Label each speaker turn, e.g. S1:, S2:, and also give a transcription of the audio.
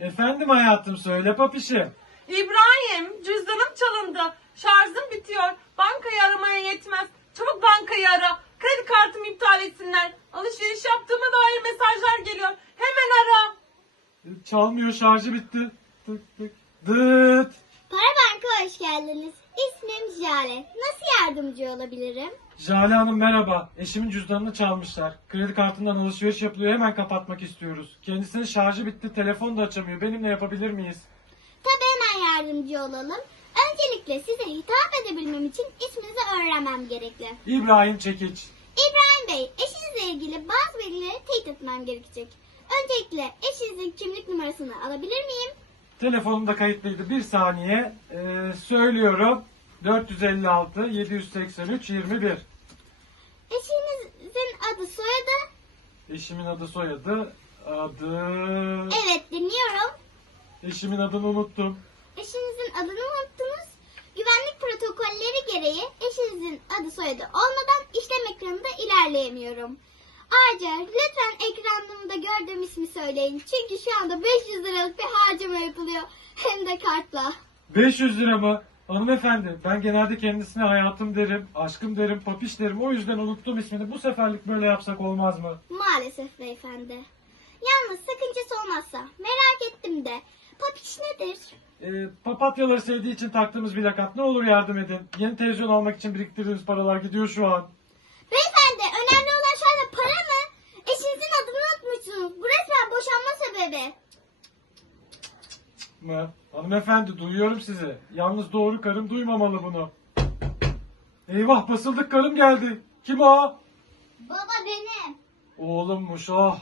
S1: Efendim hayatım söyle papişim.
S2: İbrahim, cüzdanım çalındı. Şarjım bitiyor. Bankayı aramaya yetmez. Çabuk bankayı ara. Kredi kartımı iptal etsinler. Alışveriş yaptığıma dair mesajlar geliyor. Hemen ara.
S1: Çalmıyor şarjı bitti. Tık tık. Dıt.
S3: Para Bank'a hoş geldiniz. İsmim Jale. Nasıl yardımcı olabilirim?
S1: Jale Hanım merhaba. Eşimin cüzdanını çalmışlar. Kredi kartından alışveriş yapılıyor. Hemen kapatmak istiyoruz. Kendisinin şarjı bitti. Telefon da açamıyor. Benimle yapabilir miyiz?
S3: Tabii hemen yardımcı olalım. Öncelikle size hitap edebilmem için isminizi öğrenmem gerekli.
S1: İbrahim Çekiç.
S3: İbrahim Bey, eşinizle ilgili bazı bilgileri teyit etmem gerekecek. Öncelikle eşinizin kimlik numarasını alabilir miyim?
S1: Telefonumda kayıtlıydı. Bir saniye. Ee, söylüyorum. 456 783 21.
S3: Eşinizin adı soyadı?
S1: Eşimin adı soyadı. Adı...
S3: Evet dinliyorum.
S1: Eşimin adını unuttum.
S3: Eşinizin adını unuttunuz. Güvenlik protokolleri gereği eşinizin adı soyadı olmadan işlem ekranında ilerleyemiyorum. Ayrıca lütfen ekranımda gördüğüm ismi söyleyin. Çünkü şu anda 500 liralık bir harcama yapılıyor. Hem de kartla.
S1: 500 lira mı? Hanımefendi ben genelde kendisine hayatım derim, aşkım derim, papiş derim. O yüzden unuttum ismini. Bu seferlik böyle yapsak olmaz mı?
S3: Maalesef beyefendi. Yalnız sakıncası olmazsa merak ettim de. Papiş nedir?
S1: Ee, papatyaları sevdiği için taktığımız bir lakap. Ne olur yardım edin. Yeni televizyon almak için biriktirdiğimiz paralar gidiyor şu an.
S3: Beyefendi önemli olan şu anda para mı? Eşinizin adını unutmuşsunuz. Bu resmen boşanma sebebi.
S1: Mı? Hanımefendi duyuyorum sizi. Yalnız doğru karım duymamalı bunu. Eyvah basıldık karım geldi. Kim o?
S3: Baba benim.
S1: Oğlummuş oh.